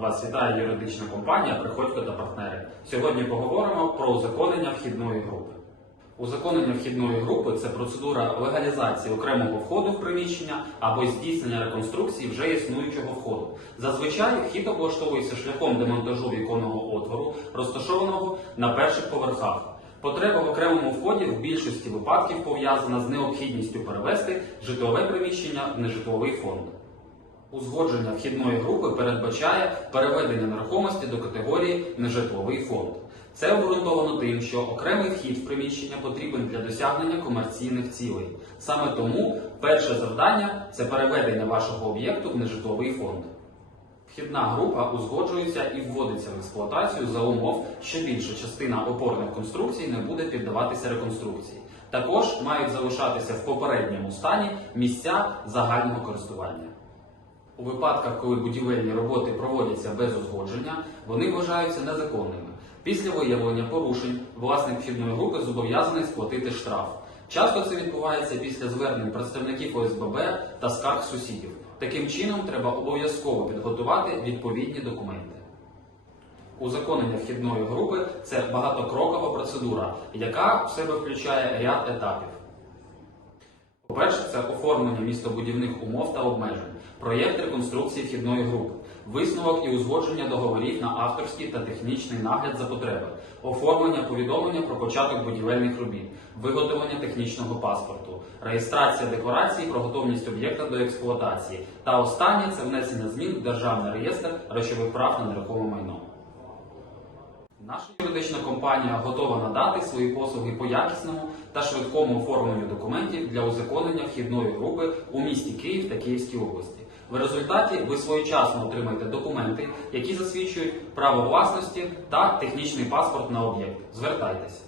Вас вітає юридична компанія Приходько та партнери. Сьогодні поговоримо про узаконення вхідної групи. Узаконення вхідної групи це процедура легалізації окремого входу в приміщення або здійснення реконструкції вже існуючого входу. Зазвичай вхід облаштовується шляхом демонтажу віконного отвору, розташованого на перших поверхах. Потреба в окремому вході в більшості випадків пов'язана з необхідністю перевести житлове приміщення в нежитловий фонд. Узгодження вхідної групи передбачає переведення нерухомості до категорії нежитловий фонд. Це обґрунтовано тим, що окремий вхід в приміщення потрібен для досягнення комерційних цілей. Саме тому перше завдання це переведення вашого об'єкту в нежитловий фонд. Вхідна група узгоджується і вводиться в експлуатацію за умов, що більша частина опорних конструкцій не буде піддаватися реконструкції. Також мають залишатися в попередньому стані місця загального користування. У випадках, коли будівельні роботи проводяться без узгодження, вони вважаються незаконними. Після виявлення порушень власник вхідної групи зобов'язаний сплатити штраф. Часто це відбувається після звернень представників ОСББ та скарг сусідів. Таким чином, треба обов'язково підготувати відповідні документи. Узаконення вхідної групи це багатокрокова процедура, яка в себе включає ряд етапів. Це оформлення містобудівних умов та обмежень, проєкт реконструкції вхідної групи, висновок і узгодження договорів на авторський та технічний нагляд за потреби, оформлення повідомлення про початок будівельних робіт, виготовлення технічного паспорту, реєстрація декларації про готовність об'єкта до експлуатації. Та останнє це внесення змін в Державний реєстр речових прав на нерухоме майно. Наша юридична компанія готова надати свої послуги по якісному та швидкому оформленню документів для узаконення вхідної групи у місті Київ та Київській області. В результаті ви своєчасно отримаєте документи, які засвідчують право власності та технічний паспорт на об'єкт. Звертайтеся.